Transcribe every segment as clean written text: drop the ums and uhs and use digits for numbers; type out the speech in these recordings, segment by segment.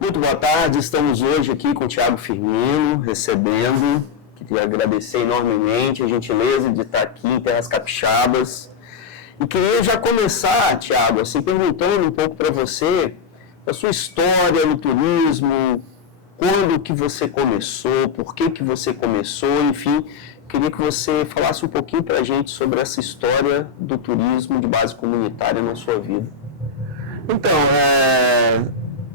Muito boa tarde, estamos hoje aqui com o Thiago Firmino, recebendo, queria agradecer enormemente a gentileza de estar aqui em Terras Capixabas. E queria já começar, Thiago, assim, perguntando um pouco para você, a sua história no turismo, quando que você começou, por que você começou, enfim, queria que você falasse um pouquinho para a gente sobre essa história do turismo de base comunitária na sua vida. Então,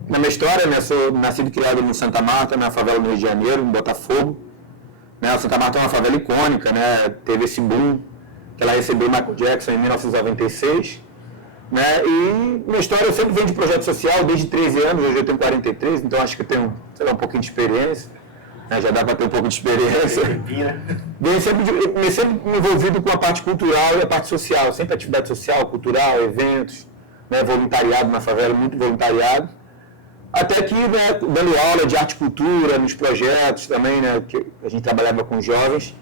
na minha história, né, sou nascido e criado em Santa Marta, na favela do Rio de Janeiro, em Botafogo. Né, Santa Marta é uma favela icônica, né, teve esse boom que ela recebeu Michael Jackson em 1996. Né, e minha história, eu sempre venho de projeto social, desde 13 anos, hoje eu tenho 43, então acho que eu tenho, sei lá, um pouquinho de experiência. Né, já dá para ter um pouco de experiência. Venho sempre me envolvido com a parte cultural e a parte social, sempre atividade social, cultural, eventos, né, voluntariado na favela, muito voluntariado. Até que, né, dando aula de arte e cultura, nos projetos também, né, que a gente trabalhava com jovens.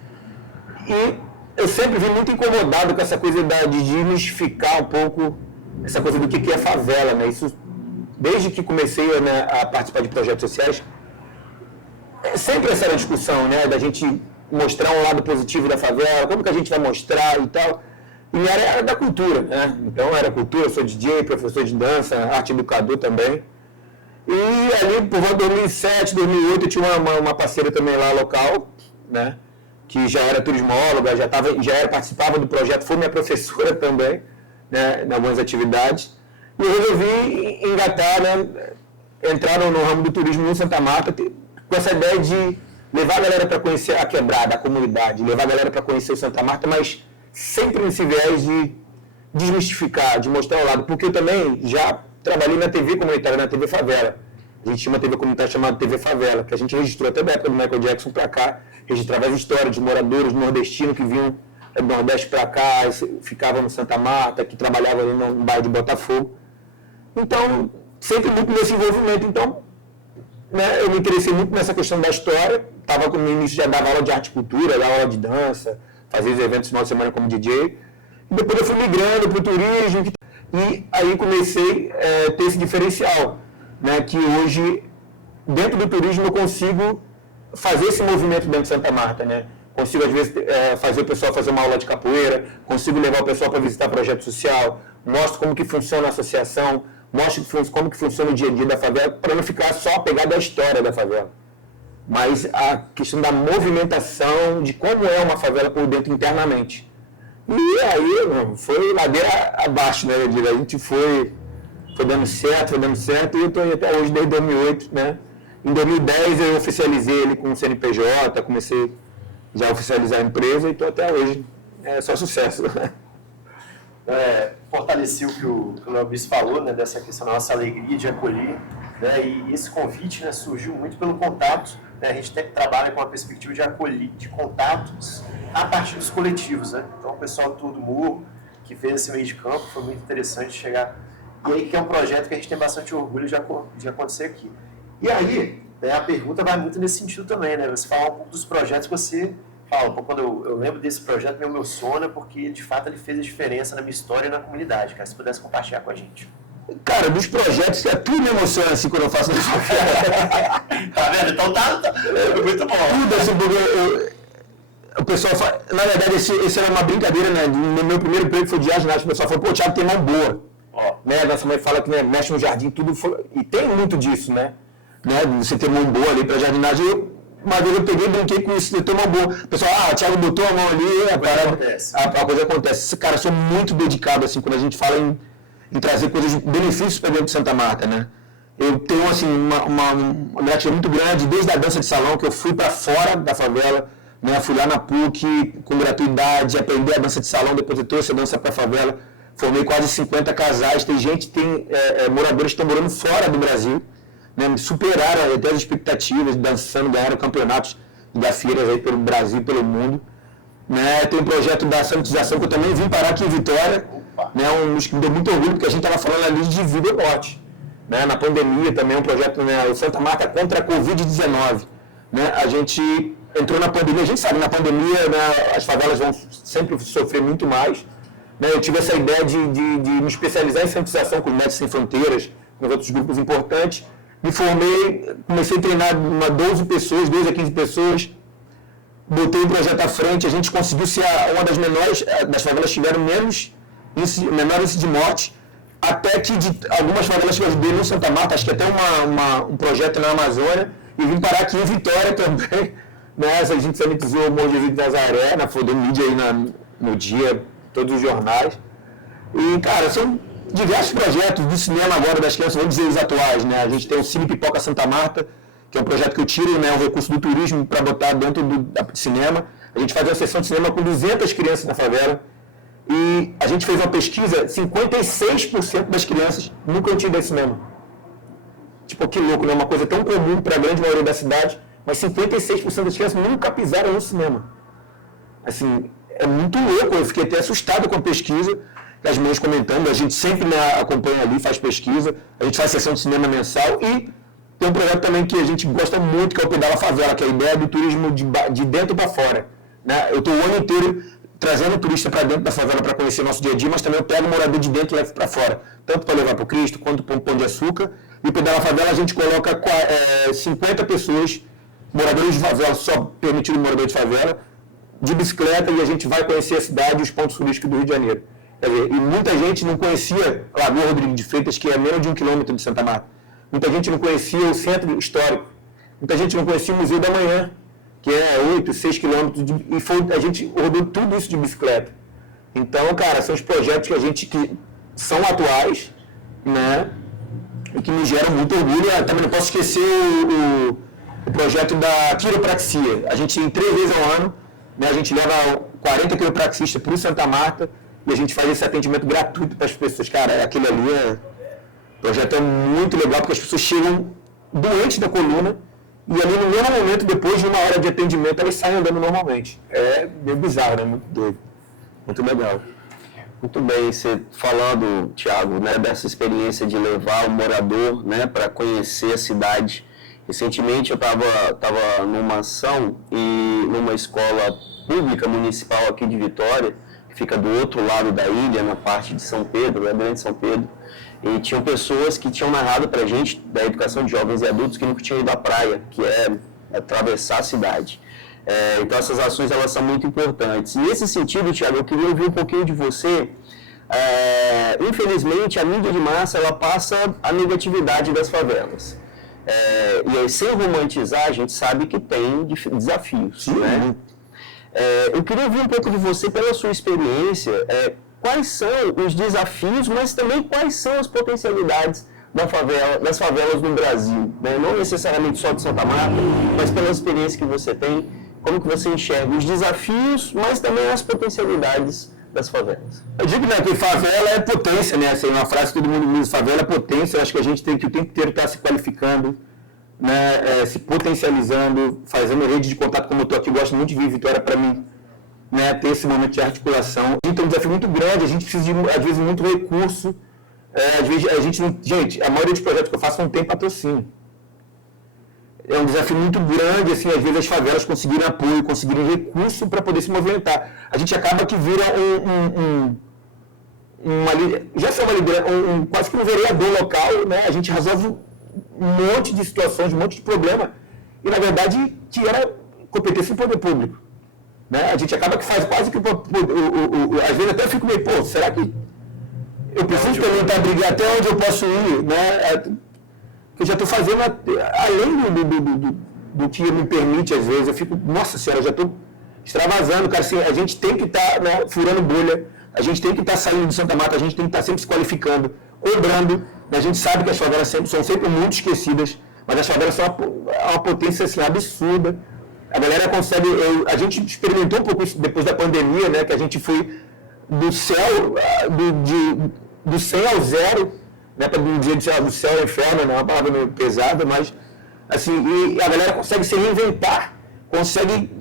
E eu sempre vim muito incomodado com essa coisa de desmistificar um pouco essa coisa do que é favela, né? Isso, desde que comecei, né, a participar de projetos sociais, sempre essa era a discussão, né, da gente mostrar um lado positivo da favela, como que a gente vai mostrar e tal. E era da cultura, né? Então era cultura, sou DJ, professor de dança, arte educador também. E ali, por volta de 2007, 2008, eu tinha uma parceira também lá local, né, que já era turismóloga, já participava do projeto, foi minha professora também, né, em algumas atividades. E eu resolvi engatar, né, entrar no ramo do turismo em Santa Marta, com essa ideia de levar a galera para conhecer a quebrada, a comunidade, levar a galera para conhecer o Santa Marta, mas sempre nesse viés de desmistificar, de mostrar o lado, porque eu também já trabalhei na TV comunitária, na TV Favela. A gente tinha uma TV comunitária chamada TV Favela, que a gente registrou até da época do Michael Jackson para cá, registrava as histórias de moradores nordestinos que vinham do Nordeste para cá, ficavam no Santa Marta, que trabalhavam ali no bairro de Botafogo. Então, sempre muito nesse envolvimento. Então, né, eu me interessei muito nessa questão da história, estava no início, já dava aula de arte e cultura, dava aula de dança, fazia os eventos no final de semana como DJ. E depois eu fui migrando para o turismo, e aí comecei a ter esse diferencial, né, que hoje, dentro do turismo, eu consigo fazer esse movimento dentro de Santa Marta. Né? Consigo, às vezes, fazer o pessoal fazer uma aula de capoeira, consigo levar o pessoal para visitar projeto social, mostro como que funciona a associação, mostro como que funciona o dia a dia da favela, para não ficar só apegado à história da favela. Mas a questão da movimentação, de como é uma favela por dentro internamente. E aí, foi ladeira abaixo, né? A gente foi dando certo, e eu estou aí até hoje, desde 2008, né? Em 2010 eu oficializei ele com o CNPJ, comecei já a oficializar a empresa e estou até hoje. É só sucesso. Fortaleceu o que o Léo Bis falou, né? Dessa questão da nossa alegria de acolher, né? E esse convite, né, surgiu muito pelo contato. Né? A gente trabalha com a perspectiva de contatos a partir dos coletivos, né? Então, o pessoal do Tour do Morro, que fez esse meio de campo, foi muito interessante chegar. E aí, que é um projeto que a gente tem bastante orgulho de acontecer aqui. E aí, né, a pergunta vai muito nesse sentido também, né? Você falar um pouco dos projetos que você fala. Quando eu lembro desse projeto, me emociona, porque, de fato, ele fez a diferença na minha história e na comunidade. Cara, se pudesse compartilhar com a gente. Cara, dos projetos, tudo me emociona assim quando eu faço isso. Tá vendo? Então tá muito bom. Tudo assim, o pessoal fala, na verdade, esse era uma brincadeira, né? No meu primeiro emprego foi de ginástica, o pessoal falou, pô, o Thiago tem mão boa. Né? Nossa mãe fala que, né, mexe no jardim, tudo. E tem muito disso, né? Você ter mão boa ali pra jardinagem. Uma vez eu peguei e brinquei com isso, de ter mão boa. O pessoal, o Thiago botou a mão ali, a coisa acontece. Cara, eu sou muito dedicado, assim, quando a gente fala em trazer benefícios para dentro de Santa Marta, né? Eu tenho, assim, uma gratidão muito grande, desde a dança de salão, que eu fui para fora da favela, né? Fui lá na PUC com gratuidade, aprendi a dança de salão, depois eu trouxe a dança para a favela, formei quase 50 casais, tem moradores que estão morando fora do Brasil, né? Superaram até as expectativas, dançando, ganharam campeonatos da feiras aí pelo Brasil e pelo mundo. Né? Tem um projeto da sanitização que eu também vim parar aqui em Vitória, né? Que me deu muito orgulho, porque a gente estava falando ali de vida e morte. Né? Na pandemia também, um projeto, né? O Santa Marta contra a Covid-19. Né? A gente entrou na pandemia, a gente sabe, na pandemia, né, as favelas vão sempre sofrer muito mais. Né? Eu tive essa ideia de me especializar em cientização com os Médicos Sem Fronteiras, com outros grupos importantes. Me formei, comecei a treinar 12 a 15 pessoas, botei o projeto à frente, a gente conseguiu ser uma das menores, das favelas que tiveram menor índice de morte, até que algumas favelas que eu ajudei no Santa Marta, acho que até um projeto na Amazônia, e vim parar aqui em Vitória também. Né? A gente sanitizou o Morro de Jesus de Nazaré, deu mídia aí no dia, todos os jornais. E, cara, são diversos projetos do cinema agora das crianças, vamos dizer os atuais. Né? A gente tem o Cine Pipoca Santa Marta, que é um projeto que eu tiro, né, um recurso do turismo para botar dentro do cinema. A gente faz uma sessão de cinema com 200 crianças na favela. E a gente fez uma pesquisa, 56% das crianças nunca tinham ido ao cinema. Tipo, que louco, né? Uma coisa tão comum para a grande maioria da cidade, mas 56% das crianças nunca pisaram no cinema. Assim, é muito louco, eu fiquei até assustado com a pesquisa, as mães comentando, a gente sempre, né, acompanha ali, faz pesquisa, a gente faz sessão de cinema mensal e tem um projeto também que a gente gosta muito, que é o Pedala Favela, que é a ideia do turismo de dentro para fora. Né? Eu estou o ano inteiro trazendo o turista para dentro da favela para conhecer o nosso dia a dia, mas também eu pego o morador de dentro e levo para fora, tanto para levar para o Cristo, quanto para o Pão de Açúcar. E o Pedala Favela a gente coloca 50 pessoas, moradores de favela, só permitido morador de favela, de bicicleta, e a gente vai conhecer a cidade e os pontos turísticos do Rio de Janeiro. Quer dizer, e muita gente não conhecia Lagoa Rodrigues de Freitas, que é menos de 1 quilômetro de Santa Marta. Muita gente não conhecia o centro histórico. Muita gente não conhecia o Museu da Manhã, que é 8, 6 quilômetros, a gente rodou tudo isso de bicicleta. Então, cara, são os projetos que são atuais, né, e que me geram muito orgulho. Eu também não posso esquecer o projeto da quiropraxia. A gente, 3 vezes ao ano, né, a gente leva 40 quiropraxistas para o Santa Marta e a gente faz esse atendimento gratuito para as pessoas. Cara, aquele ali o projeto é muito legal, porque as pessoas chegam doentes da coluna e ali no mesmo momento, depois de 1 hora de atendimento, elas saem andando normalmente. É meio bizarro, né? Muito doido. Muito legal. Muito bem, você falando, Thiago, né, dessa experiência de levar o morador, né, para conhecer a cidade. Recentemente eu estava numa ação e numa escola pública municipal aqui de Vitória, que fica do outro lado da ilha, na parte de São Pedro, né, Grande São Pedro. E tinham pessoas que tinham narrado para a gente, da educação de jovens e adultos, que nunca tinham ido à praia, que é atravessar a cidade. Então essas ações elas são muito importantes. E nesse sentido, Thiago, eu queria ouvir um pouquinho de você. Infelizmente, a mídia de massa ela passa a negatividade das favelas. E aí, sem romantizar, a gente sabe que tem desafios. Né? Eu queria ouvir um pouco de você, pela sua experiência, quais são os desafios, mas também quais são as potencialidades das favelas no Brasil, né? Não necessariamente só de Santa Marta, mas pela experiência que você tem, como que você enxerga os desafios, mas também as potencialidades das favelas. Eu digo, né, que favela é potência, né? Assim, uma frase que todo mundo usa, favela é potência. Eu acho que a gente tem que o tempo inteiro estar se qualificando, né, se potencializando, fazendo rede de contato, como eu estou aqui, gosto muito de vir Vitória para mim, né, ter esse momento de articulação. A gente tem um desafio muito grande, a gente precisa de, às vezes, muito recurso. Às vezes a gente não... Gente, a maioria dos projetos que eu faço não tem patrocínio. É um desafio muito grande, assim, às vezes as favelas conseguirem apoio, conseguirem recurso para poder se movimentar. A gente acaba que vira já sou uma liderança, quase que um vereador local, né? A gente resolve um monte de situações, um monte de problema, e na verdade que era competência do poder público. Né? A gente acaba que faz quase que... às vezes até eu fico meio, pô, será que eu preciso também estar brigando até onde eu posso ir, né? Eu já estou fazendo além do que me permite, às vezes. Eu fico, nossa senhora, eu já estou extravasando, cara. Assim, a gente tem que estar, né, furando bolha, a gente tem que estar saindo de Santa Marta, a gente tem que estar sempre se qualificando, cobrando. A gente sabe que as favelas são sempre muito esquecidas, mas as favelas são uma potência assim, absurda. A galera consegue... a gente experimentou um pouco isso depois da pandemia, né? Que a gente foi do céu, do 100 ao 0, né? Para um dia do céu ao inferno, não é uma palavra meio pesada, mas assim, e a galera consegue se reinventar, consegue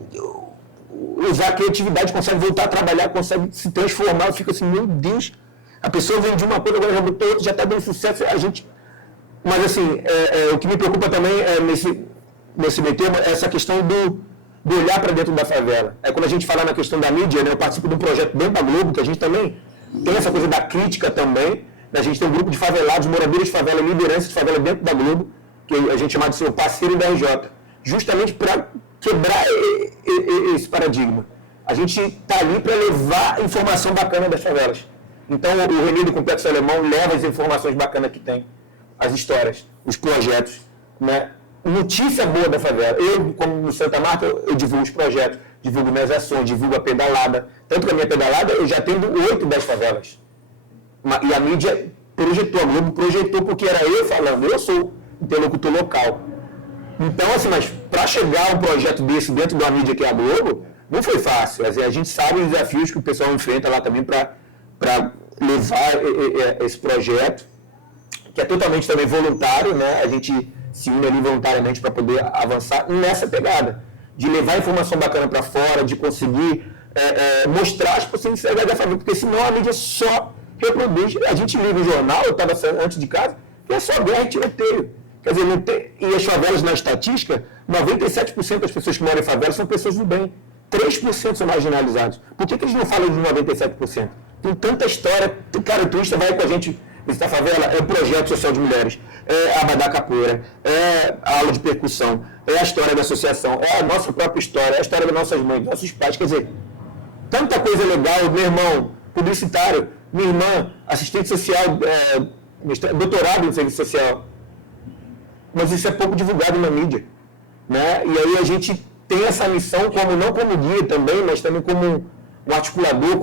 usar a criatividade, consegue voltar a trabalhar, consegue se transformar. Eu fico assim, meu Deus, a pessoa vem de uma coisa, agora já botou outra, já está dando sucesso, a gente... Mas assim, o que me preocupa também nesse meio termo é essa questão do olhar para dentro da favela. Quando a gente fala na questão da mídia, né, eu participo de um projeto dentro da Globo, que a gente também tem essa coisa da crítica também. Né, a gente tem um grupo de favelados, moradores de favela, liderança de favela dentro da Globo, que a gente chama de seu parceiro da RJ, justamente para quebrar esse paradigma. A gente está ali para levar informação bacana das favelas. Então, o Renê do Complexo Alemão leva as informações bacanas que tem, as histórias, os projetos, né? Notícia boa da favela. Eu, como no Santa Marta, eu divulgo os projetos, divulgo minhas ações, divulgo a pedalada. Tanto que a minha pedalada, eu já tenho 8 das favelas. E a mídia projetou, a Globo projetou porque era eu falando, eu sou interlocutor local. Então, assim, mas para chegar a um projeto desse dentro de uma mídia que é a Globo, não foi fácil. A gente sabe os desafios que o pessoal enfrenta lá também para levar esse projeto, que é totalmente também voluntário, né? A gente se une ali voluntariamente para poder avançar nessa pegada, de levar informação bacana para fora, de conseguir mostrar as possibilidades da família, porque senão a mídia só reproduz. A gente liga o jornal, eu estava antes de casa, que é só guerra e tiroteio. Quer dizer, não tem, e as favelas na estatística, 97% das pessoas que moram em favelas são pessoas do bem, 3% são marginalizados. Por que eles não falam dos 97%? Tem tanta história, cara, o turista vai com a gente visitar a favela, é o projeto social de mulheres, é a Abadá Capoeira, é a aula de percussão, é a história da associação, é a nossa própria história, é a história das nossas mães, dos nossos pais, quer dizer, tanta coisa legal, meu irmão, publicitário, minha irmã, assistente social, doutorado em serviço social, mas isso é pouco divulgado na mídia, né? E aí a gente tem essa missão, não como guia também, mas também como um articulador,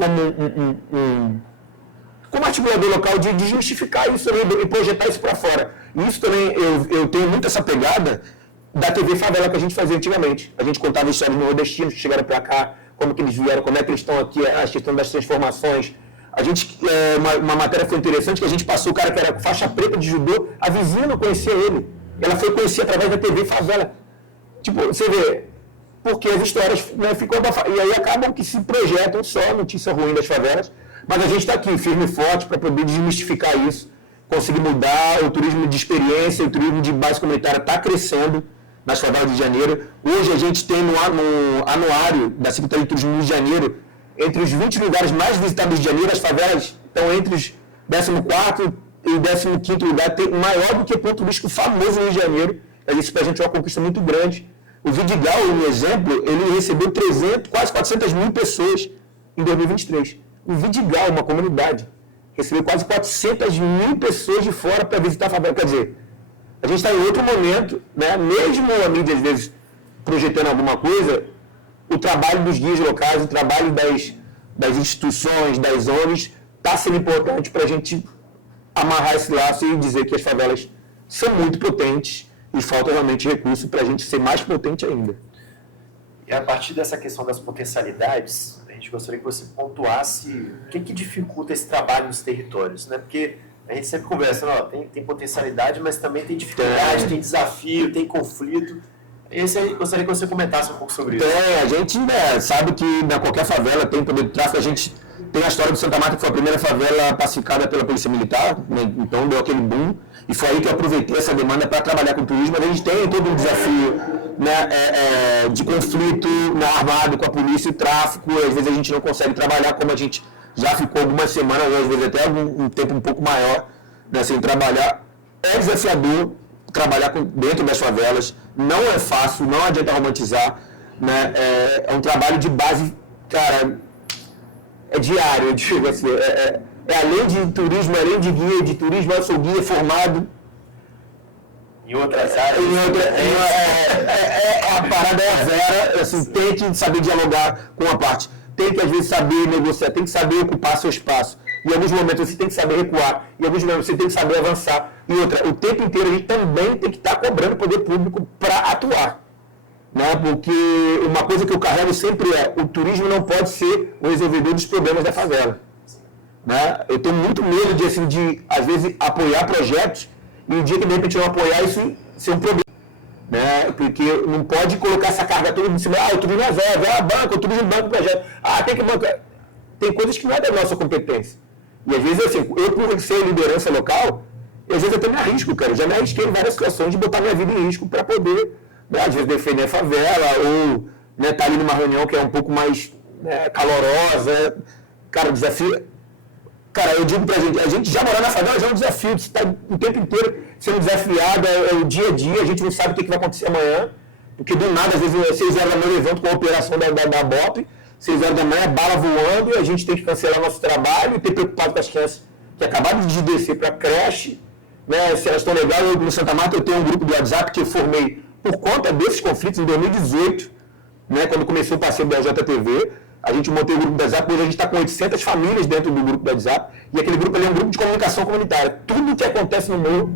como articulador local de desmistificar isso e projetar isso para fora. E isso também, eu tenho muito essa pegada da TV Favela que a gente fazia antigamente. A gente contava histórias de nordestinos que chegaram para cá, como que eles vieram, como é que eles estão aqui, a questão das transformações. A gente, uma matéria foi interessante, que a gente passou o cara que era faixa preta de judô, a vizinha não conhecia ele. Ela foi conhecer através da TV Favela. Tipo, você vê, porque as histórias, né, ficam abafadas. E aí acabam que se projetam só notícia ruim das favelas, mas a gente está aqui, firme e forte, para poder desmistificar isso, conseguir mudar. O turismo de experiência, o turismo de base comunitária está crescendo nas favelas de Janeiro. Hoje a gente tem no anuário da Secretaria de Turismo do Rio de Janeiro, entre os 20 lugares mais visitados de Janeiro, as favelas estão entre os 14º e 15º lugar, maior do que ponto turístico famoso no Rio de Janeiro. Isso para a gente é uma conquista muito grande. O Vidigal, um exemplo, ele recebeu quase 400 mil pessoas em 2023. O Vidigal, uma comunidade, recebeu quase 400 mil pessoas de fora para visitar a favela. Quer dizer, a gente está em outro momento, né? Mesmo a mídia, às vezes, projetando alguma coisa, o trabalho dos guias locais, o trabalho das instituições, das ONGs, está sendo importante para a gente amarrar esse laço e dizer que as favelas são muito potentes e falta realmente recurso para a gente ser mais potente ainda. E a partir dessa questão das potencialidades, a gente gostaria que você pontuasse o que dificulta esse trabalho nos territórios, né? Porque a gente sempre conversa, ó, tem potencialidade, mas também tem dificuldade, tem desafio, tem conflito. Esse aí, gostaria que você comentasse um pouco sobre isso. A gente sabe que na qualquer favela tem poder de tráfico. A gente tem a história do Santa Marta, que foi a primeira favela pacificada pela Polícia Militar, né? Então deu aquele boom, e foi aí que eu aproveitei essa demanda para trabalhar com turismo. Mas a gente tem todo um desafio, né, de conflito, né, armado com a polícia e tráfico. Às vezes a gente não consegue trabalhar como a gente já ficou algumas semanas, às vezes até um tempo um pouco maior, né, sem trabalhar. É desafiador trabalhar dentro das favelas, não é fácil, não adianta romantizar, né? É um trabalho de base, cara, é diário, eu digo assim, além de turismo, além de guia de turismo, eu sou guia formado em outras áreas. A parada é vera, assim, tem que saber dialogar com a parte, tem que às vezes saber negociar, tem que saber ocupar seu espaço. Em alguns momentos você tem que saber recuar, em alguns momentos você tem que saber avançar. E outra, o tempo inteiro a gente também tem que estar cobrando o poder público para atuar. Né? Porque uma coisa que eu carrego sempre o turismo não pode ser o resolvedor dos problemas da favela. Né? Eu tenho muito medo de, assim, às vezes, apoiar projetos e o dia que de repente eu não apoiar isso ser um problema. Né? Porque não pode colocar essa carga toda em cima, o turismo é zero, banco, o turismo banco projeto. Tem que bancar. Tem coisas que não é da nossa competência. E às vezes, assim, eu por ser liderança local, às vezes eu até me arrisco, cara. Eu já me arrisquei em várias situações de botar minha vida em risco para poder, né, às vezes, defender a favela ou né, tá ali numa reunião que é um pouco mais calorosa, cara, desafio... Cara, eu digo pra gente, a gente já morar na favela já é um desafio, você tá o tempo inteiro sendo desafiado, é o dia a dia, a gente não sabe o que vai acontecer amanhã, porque do nada, às vezes, 6 horas da manhã eu levanto com a operação da BOP, 6 horas da manhã, bala voando, e a gente tem que cancelar nosso trabalho, e ter preocupado com as crianças que acabaram de descer para a creche, né, se elas estão legais. Eu, no Santa Marta, eu tenho um grupo do WhatsApp que eu formei por conta desses conflitos em 2018, né, quando começou o passeio da JTV. A gente montou o grupo do WhatsApp, hoje a gente está com 800 famílias dentro do grupo do WhatsApp, e aquele grupo ali é um grupo de comunicação comunitária. Tudo que acontece no morro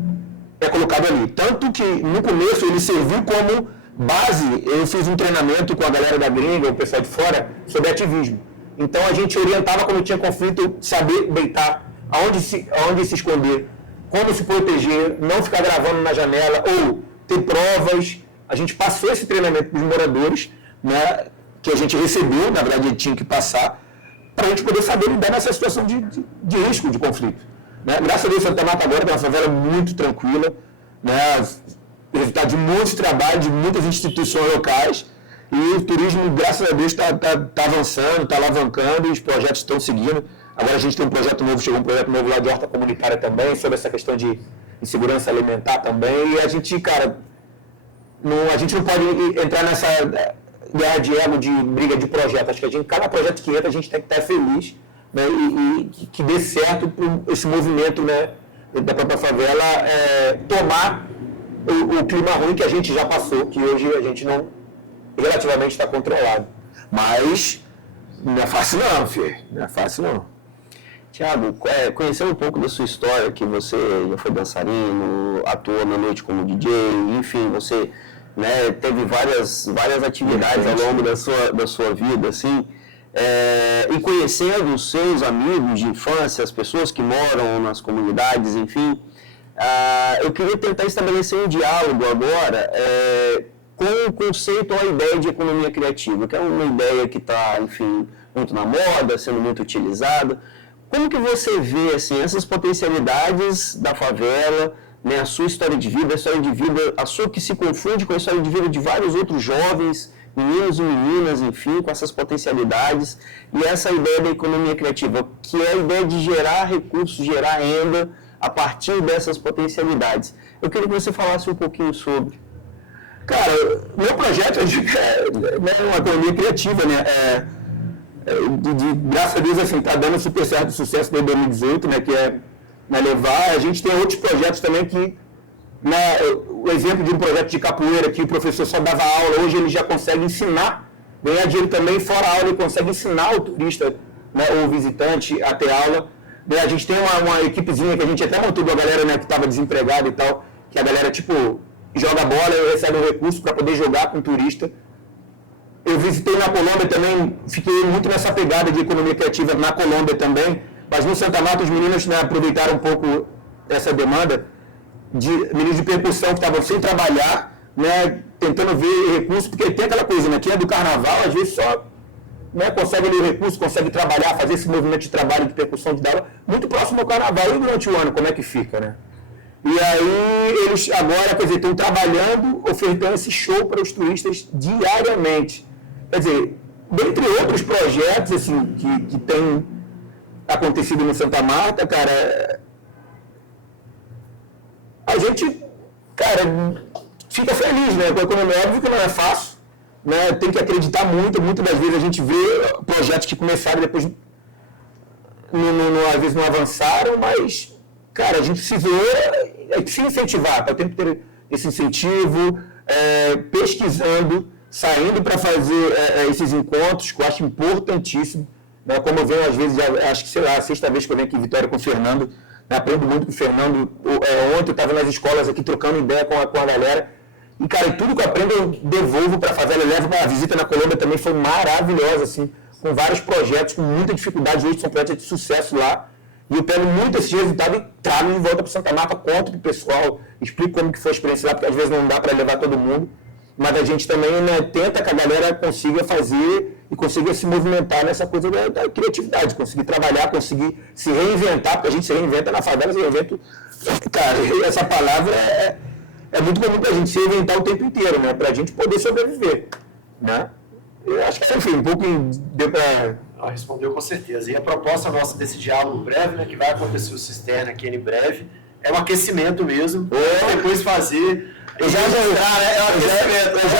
é colocado ali. Tanto que, no começo, ele serviu como base. Eu fiz um treinamento com a galera da gringa, o pessoal de fora, sobre ativismo. Então, a gente orientava quando tinha conflito, saber deitar, aonde se esconder, como se proteger, não ficar gravando na janela, ou ter provas. A gente passou esse treinamento para os moradores, né, que a gente recebeu, na verdade, ele tinha que passar, para a gente poder saber lidar nessa situação de risco, de conflito. Né? Graças a Deus, Santa Marta agora tem uma favela muito tranquila, né? Resultado de muitos trabalhos, de muitas instituições locais, e o turismo, graças a Deus, está avançando, está alavancando, e os projetos estão seguindo. Agora a gente tem um projeto novo, chegou um projeto novo lá de horta comunitária também, sobre essa questão de segurança alimentar também, e a gente, cara, a gente não pode entrar nessa guerra de ego, de briga de projeto. Acho que cada projeto que entra, a gente tem que estar feliz, né, e que dê certo esse movimento, né, da própria favela tomar o clima ruim que a gente já passou, que hoje a gente não relativamente está controlado. Mas não é fácil não, filho. Não é fácil não. Tiago, conhecendo um pouco da sua história, que você já foi dançarino, atuou na noite como DJ, enfim, você, né, teve várias atividades ao longo da sua vida, assim, e conhecendo os seus amigos de infância, as pessoas que moram nas comunidades, enfim, eu queria tentar estabelecer um diálogo agora com o conceito ou a ideia de economia criativa, que é uma ideia que está, enfim, muito na moda, sendo muito utilizada. Como que você vê, assim, essas potencialidades da favela, né, a sua história de vida, a sua que se confunde com a história de vida de vários outros jovens, meninos e meninas, enfim, com essas potencialidades, e essa ideia da economia criativa, que é a ideia de gerar recursos, gerar renda a partir dessas potencialidades. Eu queria que você falasse um pouquinho sobre. Cara, meu projeto é uma economia criativa, né? Graças a Deus, assim, está dando super certo sucesso desde 2018, né? Que é levar. A gente tem outros projetos também que, né, o exemplo de um projeto de capoeira que o professor só dava aula, hoje ele já consegue ensinar, ganhar dinheiro também, fora a aula, ele consegue ensinar o turista, né, ou o visitante a ter aula. A gente tem uma equipezinha que a gente até montou da galera, né, que estava desempregada e tal, que a galera, tipo, joga bola e recebe um recurso para poder jogar com o turista. Eu visitei na Colômbia também, fiquei muito nessa pegada de economia criativa na Colômbia também, mas no Santa Marta os meninos, né, aproveitaram um pouco essa demanda de meninos de percussão que estavam sem trabalhar, né, tentando ver recursos, porque tem aquela coisa, né, que é do carnaval, às vezes só, né, consegue ali o recurso, consegue trabalhar, fazer esse movimento de trabalho de percussão de dar muito próximo ao carnaval, e durante o ano, como é que fica, né? E aí eles agora, quer dizer, estão trabalhando, ofertando esse show para os turistas diariamente. Quer dizer, dentre outros projetos assim, que tem acontecido no Santa Marta, cara, a gente, cara, fica feliz, né? Porque é óbvio que não é fácil, né? Tem que acreditar muito, muitas das vezes a gente vê projetos que começaram e depois às vezes não avançaram, mas, cara, a gente precisou se incentivar, para ter esse incentivo, pesquisando, saindo para fazer esses encontros, que eu acho importantíssimo. Né? Como eu venho, às vezes, acho que, sei lá, a sexta vez que eu venho aqui em Vitória com o Fernando, né? Aprendo muito com o Fernando. Ontem eu estava nas escolas aqui trocando ideia com a galera. E, cara, tudo que eu aprendo eu devolvo para a favela. Eu levo uma visita na Colômbia também, foi maravilhosa, assim, com vários projetos, com muita dificuldade. Hoje são projetos de sucesso lá. E eu pego muito esse resultado e trago de volta para Santa Marta, conto para o pessoal, explico como que foi a experiência lá, porque às vezes não dá para levar todo mundo. Mas a gente também, né, tenta que a galera consiga fazer e consiga se movimentar nessa coisa da criatividade, conseguir trabalhar, conseguir se reinventar, porque a gente se reinventa na favela, se reinventa. Cara, essa palavra é muito comum para a gente se reinventar o tempo inteiro, né, para a gente poder sobreviver, né? Eu acho que, enfim, um pouco deu para... Respondeu com certeza. E a proposta nossa desse diálogo breve, né, que vai acontecer o Cisterna aqui em breve, é um aquecimento mesmo. Depois fazer... Eu já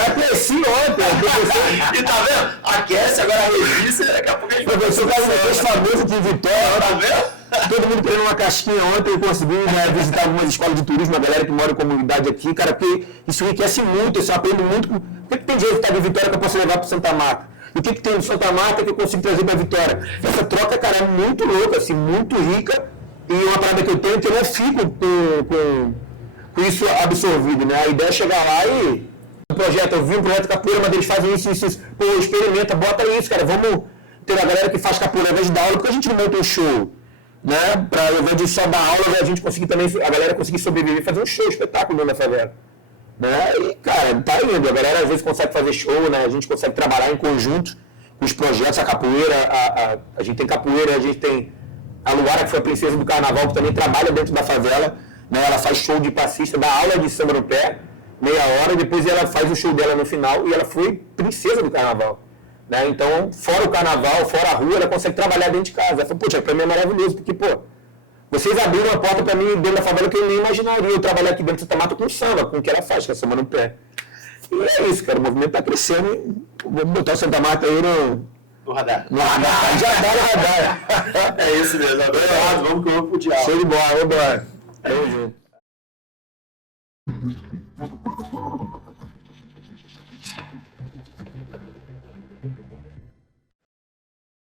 aqueci ontem. E tá vendo? Aquece, agora registra, daqui a pouco a gente vai... Professor Carlos Matheus famoso aqui em Vitória. Tá vendo? Todo mundo querendo uma casquinha ontem, eu consegui, né, visitar algumas escolas de turismo, a galera que mora em comunidade aqui, cara, porque isso enriquece muito, eu aprendo muito. O que tem de resultado de Vitória que eu posso levar para Santa Marta? E o que tem de Santa Marta que eu consigo trazer para Vitória? Essa troca, cara, é muito louca, assim, muito rica, e uma parada que eu tenho que eu não fico com isso absorvido, né? A ideia é chegar lá e... O projeto, eu vi um projeto capoeira, mas eles fazem isso. Pô, experimenta, bota isso, cara, vamos ter a galera que faz capoeira ao invés de dar aula, porque a gente não monta um show, né? Para ao invés de só dar aula, a gente conseguir também, a galera conseguir sobreviver e fazer um show, espetáculo dentro da favela. Né? E, cara, tá indo. A galera às vezes consegue fazer show, né? A gente consegue trabalhar em conjunto com os projetos, a capoeira, a gente tem capoeira, a gente tem a Luara, que foi a princesa do carnaval, que também trabalha dentro da favela, né? Ela faz show de passista, dá aula de samba no pé, meia hora, depois ela faz o show dela no final e ela foi princesa do carnaval. Né? Então, fora o carnaval, fora a rua, ela consegue trabalhar dentro de casa. Ela falou, pô, pra mim é maravilhoso, porque, pô, vocês abriram a porta pra mim dentro da favela que eu nem imaginaria eu trabalhar aqui dentro de Santa Marta com samba, com o que ela faz, que é samba no pé. E é isso, cara, o movimento tá crescendo, vamos botar o Santa Marta aí no radar. No radar, já dá no radar. É isso mesmo, agora vamos que eu vou pro diálogo. Show de bola, vamos embora. Tamo junto.